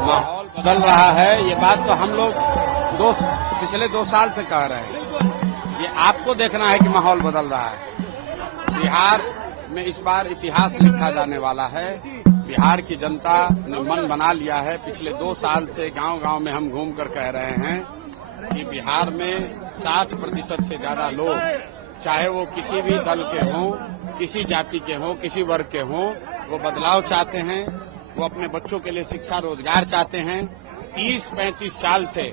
माहौल बदल रहा है, ये बात तो हम लोग पिछले 2 साल से कह रहे हैं। ये आपको देखना है कि माहौल बदल रहा है। बिहार में इस बार इतिहास लिखा जाने वाला है। बिहार की जनता ने मन बना लिया है। पिछले 2 साल से गांव-गांव में हम घूम कर कह रहे हैं कि बिहार में 60% से ज्यादा लोग, चाहे वो किसी भी दल के हों, किसी जाति के हों, किसी वर्ग के हों, वो बदलाव चाहते हैं। वो अपने बच्चों के लिए शिक्षा रोजगार चाहते हैं। 30-35 साल से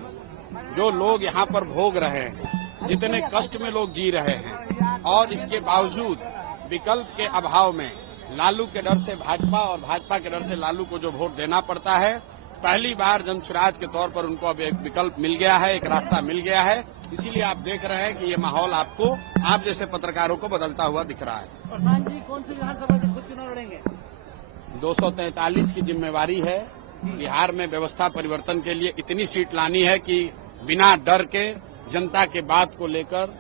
जो लोग यहाँ पर भोग रहे हैं, जितने कष्ट में लोग जी रहे हैं, और इसके बावजूद विकल्प के अभाव में लालू के डर से भाजपा और भाजपा के डर से लालू को जो वोट देना पड़ता है, पहली बार जनसुराज के तौर पर उनको अब एक विकल्प मिल गया है, एक रास्ता मिल गया है। इसीलिए आप देख रहे हैं कि ये माहौल आपको, आप जैसे पत्रकारों को बदलता हुआ दिख रहा है। प्रशांत जी कौन सी विधानसभा से खुद चुनाव लड़ेंगे? 243 की जिम्मेवारी है। बिहार में व्यवस्था परिवर्तन के लिए इतनी सीट लानी है कि बिना डर के जनता के बात को लेकर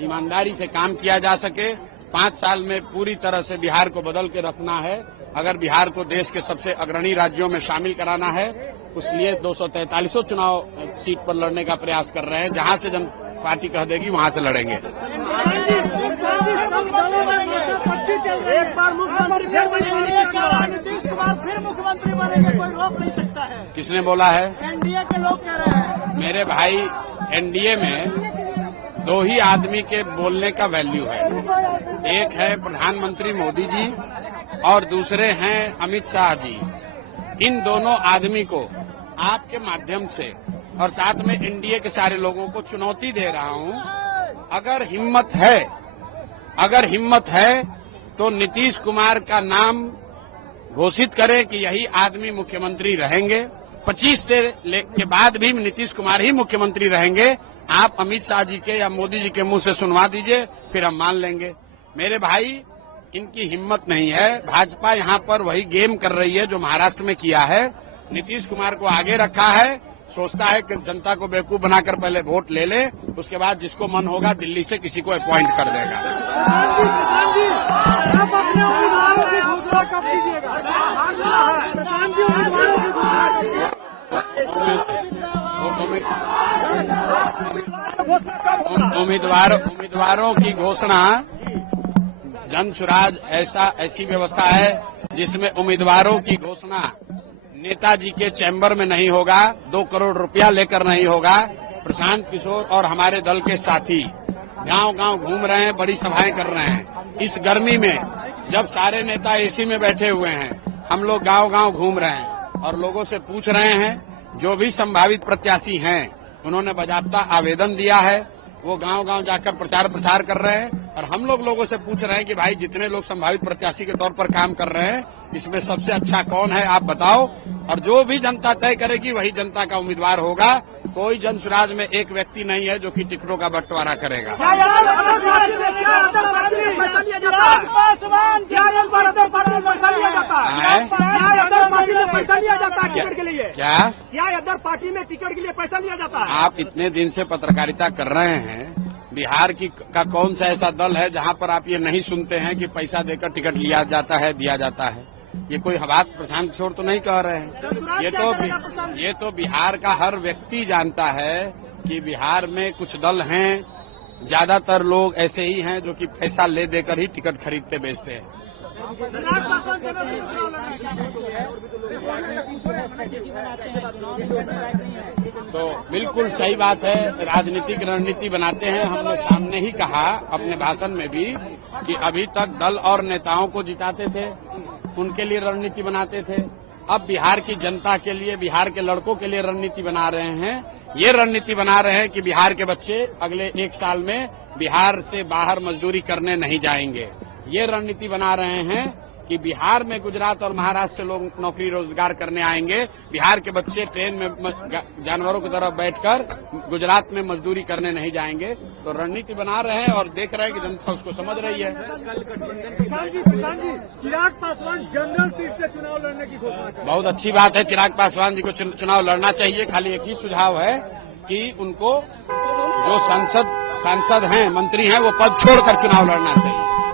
ईमानदारी से काम किया जा सके। 5 साल में पूरी तरह से बिहार को बदल के रखना है। अगर बिहार को देश के सबसे अग्रणी राज्यों में शामिल कराना है, उसलिए 243 चुनाव सीट पर लड़ने का प्रयास कर रहे हैं। जहां से जन पार्टी कह देगी वहां से लड़ेंगे। एक बार नीतीश कुमार फिर मुख्यमंत्री बनेंगे, कोई रोक नहीं सकता है। किसने बोला है? एनडीए के लोग कह रहे हैं। मेरे भाई, एनडीए में 2 ही आदमी के बोलने का वैल्यू है। एक है प्रधानमंत्री मोदी जी और दूसरे हैं अमित शाह जी। इन दोनों आदमी को आपके माध्यम से और साथ में एनडीए के सारे लोगों को चुनौती दे रहा हूं, अगर हिम्मत है तो नीतीश कुमार का नाम घोषित करें कि यही आदमी मुख्यमंत्री रहेंगे। 25 से के बाद भी नीतीश कुमार ही मुख्यमंत्री रहेंगे। आप अमित शाह जी के या मोदी जी के मुंह से सुनवा दीजिए, फिर हम मान लेंगे। मेरे भाई, इनकी हिम्मत नहीं है। भाजपा यहाँ पर वही गेम कर रही है जो महाराष्ट्र में किया है। नीतीश कुमार को आगे रखा है, सोचता है कि जनता को बेवकूफ बनाकर पहले वोट ले ले, उसके बाद जिसको मन होगा दिल्ली से किसी को अपॉइंट कर देगा। उम्मीदवारों की घोषणा, जनसुराज ऐसी व्यवस्था है जिसमें उम्मीदवारों की घोषणा नेताजी के चैम्बर में नहीं होगा, 2 करोड़ रुपया लेकर नहीं होगा। प्रशांत किशोर और हमारे दल के साथी गांव-गांव घूम रहे हैं, बड़ी सभाएं कर रहे हैं। इस गर्मी में जब सारे नेता एसी में बैठे हुए हैं, हम लोग गांव-गांव घूम रहे हैं और लोगों से पूछ रहे हैं। जो भी संभावित प्रत्याशी हैं, उन्होंने बाकायदा आवेदन दिया है, वो गांव-गांव जाकर प्रचार प्रसार कर रहे हैं। और हम लोगों से पूछ रहे हैं कि भाई, जितने लोग संभावित प्रत्याशी के तौर पर काम कर रहे हैं, इसमें सबसे अच्छा कौन है, आप बताओ। और जो भी जनता तय करेगी वही जनता का उम्मीदवार होगा। कोई जनसुराज में एक व्यक्ति नहीं है जो कि टिकटों का बंटवारा करेगा। क्या अदर पार्टी में टिकट के लिए पैसा लिया जाता है? आप इतने दिन से पत्रकारिता कर रहे हैं, बिहार का कौन सा ऐसा दल है जहां पर आप ये नहीं सुनते हैं कि पैसा देकर टिकट लिया जाता है, दिया जाता है? ये कोई बात प्रशांत किशोर तो नहीं कह रहे हैं। ये तो बिहार का हर व्यक्ति जानता है कि बिहार में कुछ दल हैं, ज्यादातर लोग ऐसे ही हैं जो कि पैसा ले देकर ही टिकट खरीदते बेचते हैं। तो बिल्कुल सही बात है, राजनीतिक रणनीति बनाते हैं। हमने सामने ही कहा अपने भाषण में भी कि अभी तक दल और नेताओं को जिताते थे, उनके लिए रणनीति बनाते थे। अब बिहार की जनता के लिए, बिहार के लड़कों के लिए रणनीति बना रहे हैं। ये रणनीति बना रहे हैं कि बिहार के बच्चे अगले 1 साल में बिहार से बाहर मजदूरी करने नहीं जाएंगे। ये रणनीति बना रहे हैं कि बिहार में गुजरात और महाराष्ट्र से लोग नौकरी रोजगार करने आएंगे। बिहार के बच्चे ट्रेन में जानवरों की तरह बैठकर गुजरात में मजदूरी करने नहीं जाएंगे। तो रणनीति बना रहे हैं और देख रहे हैं कि जनता उसको समझ रही है। चिराग पासवान जनरल सीट से चुनाव लड़ने की घोषणा। बहुत अच्छी बात है, चिराग पासवान जी को चुनाव लड़ना चाहिए। खाली एक ही सुझाव है कि उनको जो सांसद हैं, मंत्री हैं, वो पद छोड़कर चुनाव लड़ना चाहिए।